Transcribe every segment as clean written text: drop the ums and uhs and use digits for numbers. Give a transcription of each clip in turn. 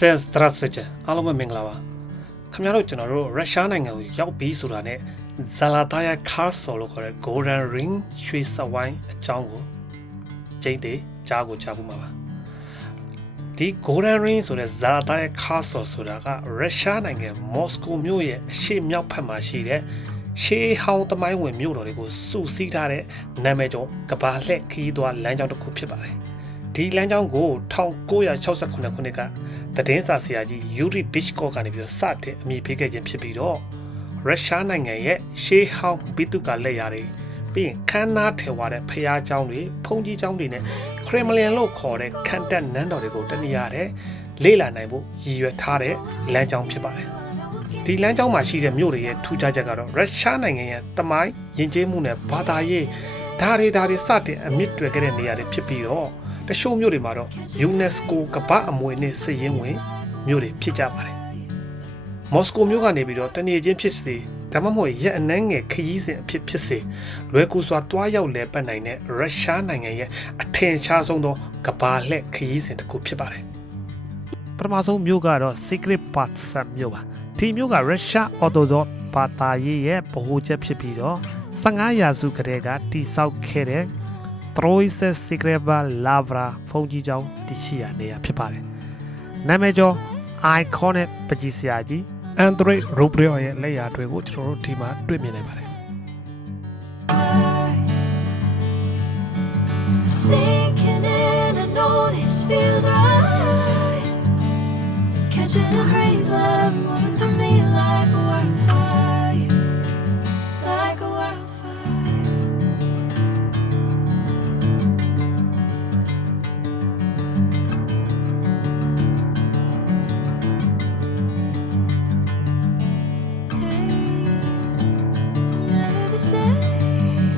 Всем здравствуйте, အားလုံးပဲမင်္ဂလာပါခင်ဗျားတို့ကျွန်တော်တို့ရုရှားနိုင်ငံကိုရောက်ပြီဆိုတာနဲ့ Zalotaya Castle လို့ခေါ်တဲ့ Golden Ring ရွှေစက်ဝိုင်းအကြောင်းကိုကျိန်းသေးကြားဖို့မှာပါဒီ Golden Ring ဆိုတဲ့ Zalotaya Castle ဆိုတာကရုရှားနိုင်ငံမော်စကိုမြို့ရဲ့အရှေ့မြောက်ဘက်မှာရှိတဲ့ရှေးဟောင်းသမိုင်းဝင်မြို့တော်တွေကိုစုစည်းထားတဲ့နာမည်ကျော်ကဘာလှည့်ခီးသွားလမ်းကြောင်းတစ်ခုဖြစ်ပါတယ်ဒီလမ်းကြောင်းကို1968ခုနှစ်ကသတင်းစာဆရာကြီးယူရီဘစ်ချ်ကော့ကနေပြီးတော့စတင်အမည်ပေးခဲ့ခြင်းဖြစ်ပြီးတော့ရုရှားနိုင်ငံရဲ့ရှေးဟောင်းဘီတုကလက်ရာတွေပြီးရင်ခမ်းနားထည်ဝါတဲ့ဖျားเจ้าတွေဖုန်ကြီးเจ้าတွေနဲ့ခရမလင်လို့ခေါ်တဲ့ခန့်တက်နန်းတော်တွေကိုတနည်းအားဖြင့်လေ့လာနိုင်ဖို့ရည်ရွယ်ထားတဲ့လမ်းကြောင်းဖြစ်ပါတယ်ဒီလမ်းကြောင်းမှာရှိတဲ့မြို့တွေရဲ့ထူးခြားချက်ကတော့ရုရှားနိုင်ငံရဲ့သမိုင်းယဉ်ကျေးမှုနဲ့ဘာသာရေးဓာတွေစတင်အမြင့်တွယ်ခဲ့တဲ့နေရာတွေဖြစ်ပြီးတော့တချို့မြို့တွေမှာတော့ UNESCO ကမ္ဘာ့အမွေအနှစ်စာရင်းဝင်မြို့တွေဖြစ်ကြပါတယ်။မော်စကိုမြို့ကနေပြီးတော့တနေချင်းဖြစ်စေဒါမှမဟုတ်ရက်အနှမ်းငယ်ခရီးစဉ်အဖြစ်စေလွယ်ကူစွာတွားရောက်လည်ပတ်နိုင်တဲ့ရုရှားနိုင်ငံရဲ့အထင်ရှားဆုံးသောကမ္ဘာလှည့်ခရီးစဉ်တစ်ခုဖြစ်ပါတယ်။ပထမဆုံးမြို့ကတော့ Secret Path မြို့ပါ။ဒီမြို့ကရုရှား Orthodox ဘာသာရေးရဲ့ဗဟိုချက်ဖြစ်ပြီးတော့15ရာစုကတည်းကတည်ဆောက်ခဲ့တဲ့Troyes Secreba Lavra ဖုန်ကြီးကျောင်းတည်ရှိရာနေရာဖြစ်ပါတယ်။နာမည်ကျော် iconic ပကြီးစရာကြီး Andrei Rublev ရဲ့လက်ရာတွေကိုကျွန်တော်တို့ဒီမှာတွေ့မြင်နိုင်ပါတယ်။ Sinking in, I know this feels right. Catching a crazy love moving through me like a wildfire, like a wildfire. Never the same.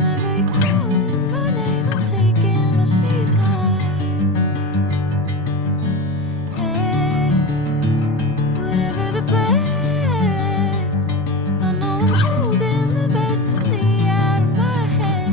Never you calling my name. I'm taking my sweet time. Hey, whatever the plan, I know I'm holding the best of me out of my head.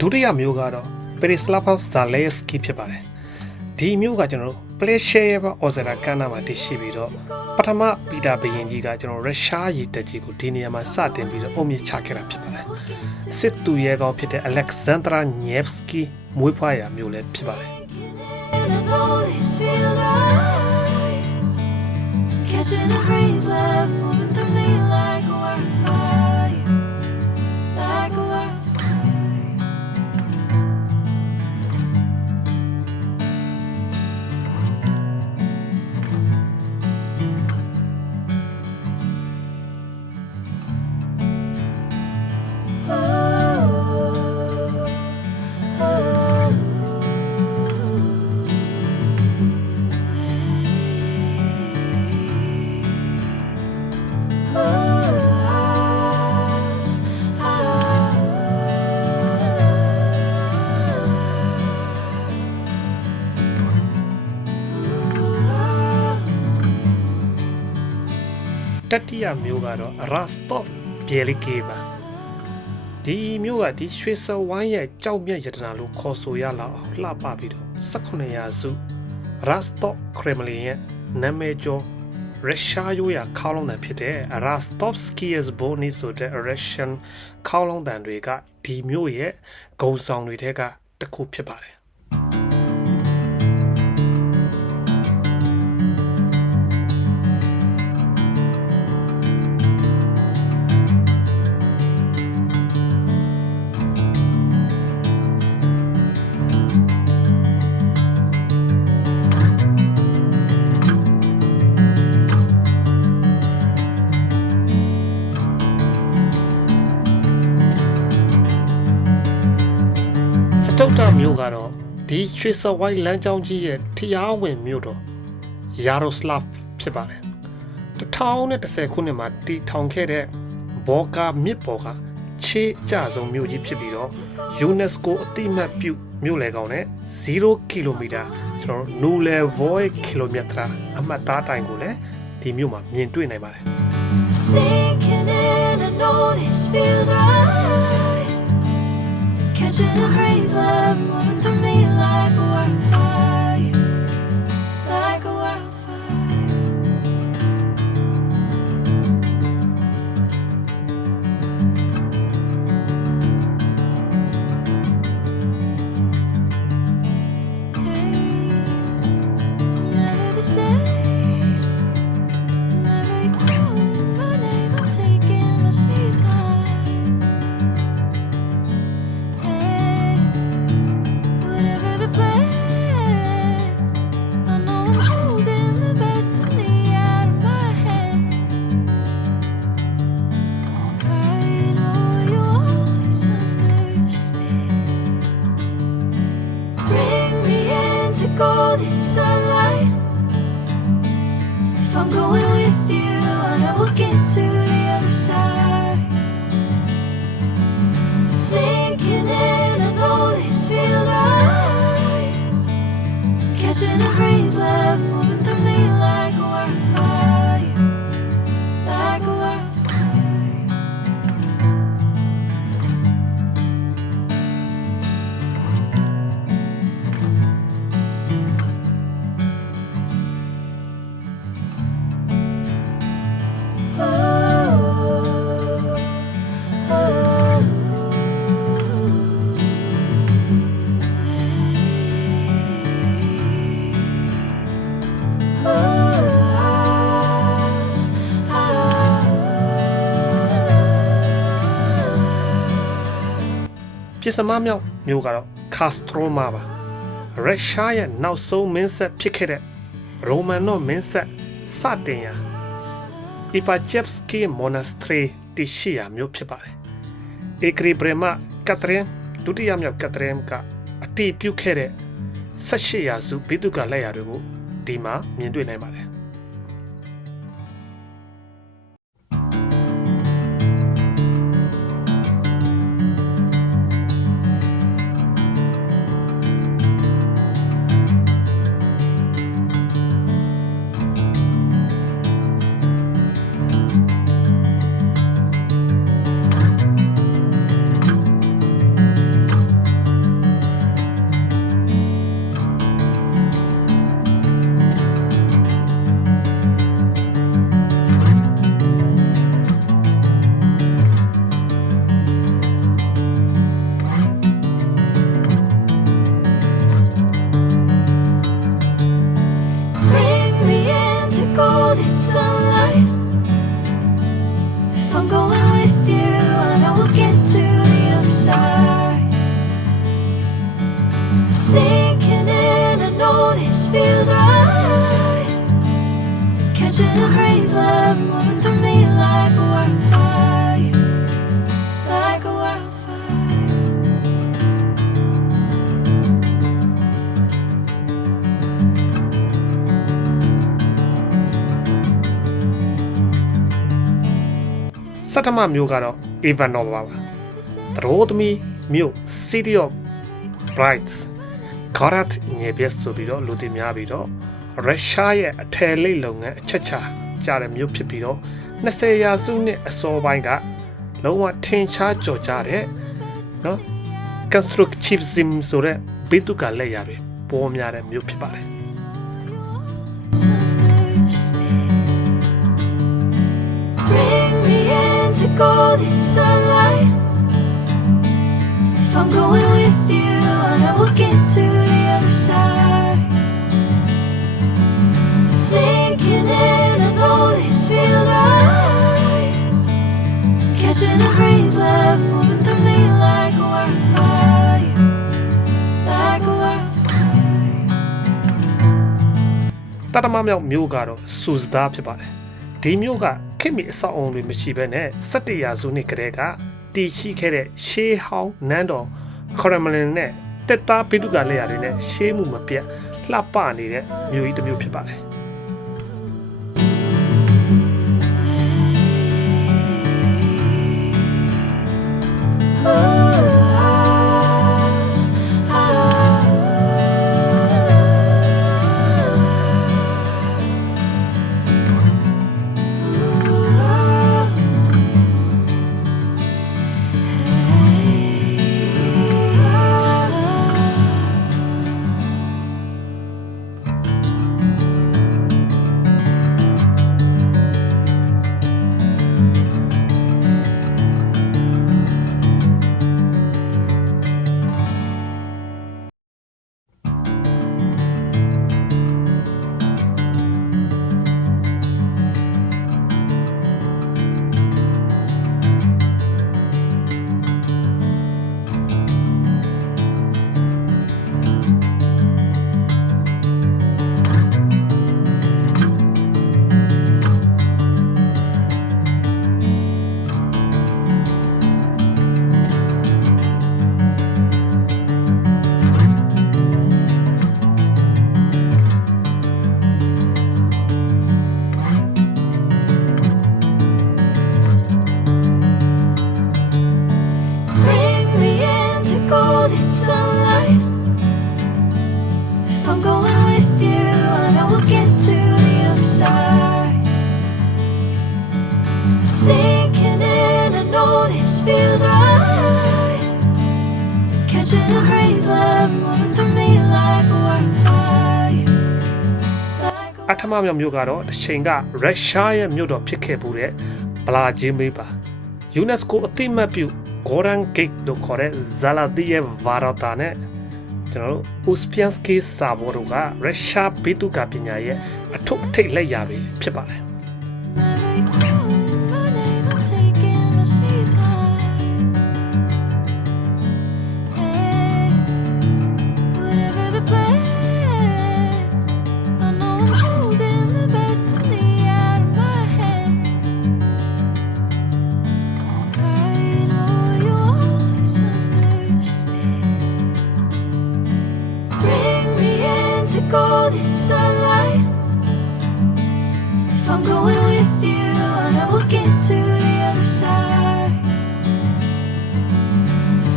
ဒုတိယမြို့ကတော့ Pereslav Zalesky ဖြစ်ပါတယ်။ဒီမြို့ကကျွန်တော်တို့ Plesheva Ozera ကမ်းနားမှာတည်ရှိပြီးတော့ပထမပီတာဘရင်ကြီးကကျွန်တော်ရုရှားရေတပ်ကြီးကိုဒီနေရာမှာစတင်ပြီးတော့အုံမြင့်ချခဲ့တာဖြစ်ပါတယ်။စစ်သူရဲကောင်းဖြစ်တဲ့ Alexander Nevsky မွေးဖွားရာမြို့လည်းဖြစ်ပါတယ်။ And I know this feels right. Catching a crazy love moving through me like a wildfire, like a wildfire.တတိယမြို့ကတော့ Rostov Beliki ပါဒီမြို့ကဒီရွှေစဝိုင်းရဲ့ကြောက်မြတ်ယတနာလို့ခေါ်ဆိုရလောက်အောင်လှပပြီးတော့18ရာစု Rostov Kremlin ရဲ့နာမည်ကျော်ရုရှားရိုးရာခေါင်းလုံးတန်ဖြစ်တဲ့ Rostovsky's Bony ဆိုတဲ့ Russian ခေါင်းလုံးတန်တွေကဒီမြို့ရဲ့ဂုံဆောင်တွေထဲကတစ်ခုဖြစ်ပါတယ်စတုတ္တမြို့ကတော့ဒီရွှေစဝိုင်းလမ်းကြောင်းကြီးရဲ့ထျားဝင်မြို့တော် Yaroslav ဖြစ်ပါတယ်1010ခုနှစ်မှာတည်ထောင်ခဲ့တဲ့ဘောကာမြစ်ပေါ်ကခြေအကျဆုံးမြို့ကြီးဖြစ်ပြီးတော့ UNESCO အတိအမှတ်ပြုမြို့လေကောင်နဲ့0 ကီလိုမီတာကျွန်တော်တို့ Nulevoy ကီလိုမီတာအမှတ်သားတိုင်ကိုလည်းဒီမြို့မှာမြင်တွေ့နိုင်ပါတယ် Sinking in, I know this feels right. Catching a crazy love moving through me like a wildfire. golden sunlight. If I'm going with you, I know we'll get to the other side. Sinking in, I know this feels right. Catching a breeze, love moving through me like a wildfire, like a wildfire. ။ပြစ်စမမြောက်မျိုးကတော့ခါစထရိုမာပါ။ရုရှားရဲ့နောက်ဆုံးမင်းဆက်ဖြစ်ခဲ့တဲ့ရိုမန်နော့မင်းဆက်စတင်ရာအီပါချက်စကီမိုနက်စထရီတရှိရာမျိုးဖြစ်ပါတယ်။အေဂရီဘရမကတ်ထရင်ဒုတိယမြောက်ကတ်ထရင်ကအတီးပြုတ်ခဲ့တဲ့18ရာစုဘိတုကလက်ရာတွေကိုဒီမှာမြင်တွေ့နိုင်ပါတယ်။ Bring me into golden sunlight. If I'm going with you, I know we'll get to the other side. Sinking in, I know this feels right. Catching a breeze, love moving through me like a wildfire, like a wildfire. ။စတ္တမမျိုးကတော့အေဗန်နိုဗာပါ။သရိုးသမီးမျိုး City of Brights ဂါရတ်ညေဘက်ဆိုပြီးတော့လူသိများပြီးတော့ရုရှားရဲ့အထယ်လိပ်လုပ်ငန်းအချက်ချာကြတဲ့မျိုးဖြစ်ပြီးတော့20ရာစုနှစ်အစောပိုင်းကလုံးဝထင်ရှားကြော်ကြတဲ့နော် constructivism ဆိုတဲ့ဘိတုကလက်ရာတွေပေါ်များတဲ့မျိုးဖြစ်ပါတယ်။ Bring me into golden sunlight. If I'm going with you, I know we'll get to the other side. Sinking in, I know this feels right. Catching a breeze, love moving through me like a wildfire, like a wildfire. တတမမြောက်မျိုးကတော့စူဇဒါဖြစ်ပါတယ်။ဒီမျိုးကခေတ်မီအဆောက်အုံတွေမရှိဘဲနဲ့17ရာစုနှစ်ကတည်းကတည်ရှိခဲ့တဲ့ရှေးဟောင်းနန်းတော်ခရမလင်နဲ့တက်သားဘိတုကလက်ရာတွေနဲ့ရှေးမှုမပြတ်လှပနေတဲ့မျိုးကြီးတစ်မျိုးဖြစ်ပါတယ်။ If I'm going with you, I know we'll get to the other side. Sinking in, I know this feels right. Catching a crazy love moving through me like a wildfire. Like အထမမြောက်မြို့ကတော့တစ်ချိန်ကရုရှားရဲ့မြို့တော်ဖြစ်ခဲ့ပူတဲ့ဗလာဂျီမီပါ UNESCO အသိအမှတ်ပြု Golden Gate လို့ခေါ်တဲ့ဇာလာတီရဲ့ဗာရတာနဲ့ကျွန်တော်တို့ Uspensky စာဘောတို့ကရုရှားဘီတုကပညာရဲ့အထုပ်ထိပ်လက်ရာပဲဖြစ်ပါတယ် Whenever you're calling my name, I'm taking my sweet time. Hey, whatever the plan, I know I'm holding the best of me out of my hand. I know you always understand. Bring me into golden sunlight. If I'm going with you, I know we'll get to the other side.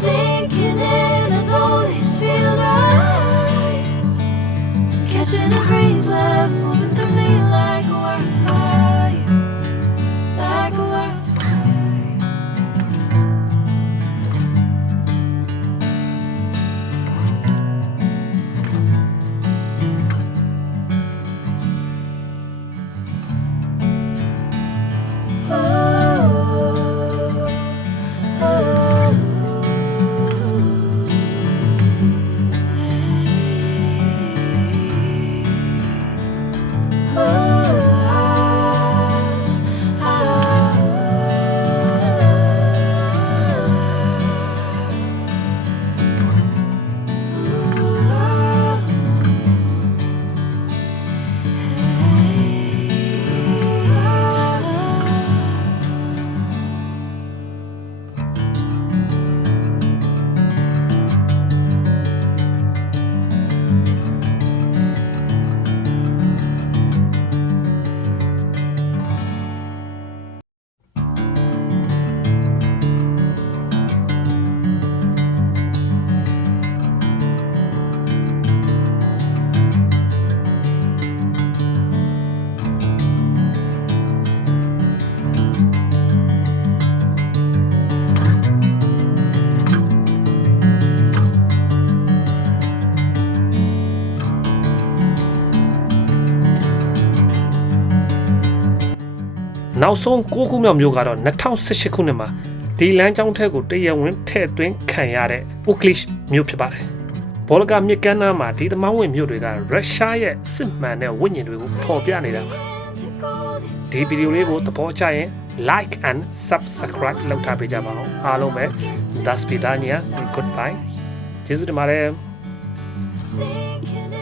Sinking in, I know this feels right. Catching a crazy love moving through me like a wildfire. Like a wildfire.နောက်ဆုံး9ခုမြောက်မြို့ကတော့2018ခုနှစ်မှာဒီလမ်းကြောင်းထက်ကိုတရဝင်ထည့်သွင်းခံရတဲ့ Uklish မြို့ဖြစ်ပါတယ်။ဘောလဂါမြစ်ကမ်းနားမှာဒီသမိုင်းဝင်မြို့တွေကရုရှားရဲ့စစ်မှန်တဲ့ဝိညာဉ်တွေကိုဖော်ပြနေတာပါ into golden ဒီဗီဒီယိုလေးကိုသဘောကျရင် like and subscribe လုပ်ထားပေးကြပါဦးအားလုံးပဲ Das Vidania Goodbye ကျေးဇူးတင်ပါတယ် sinking in.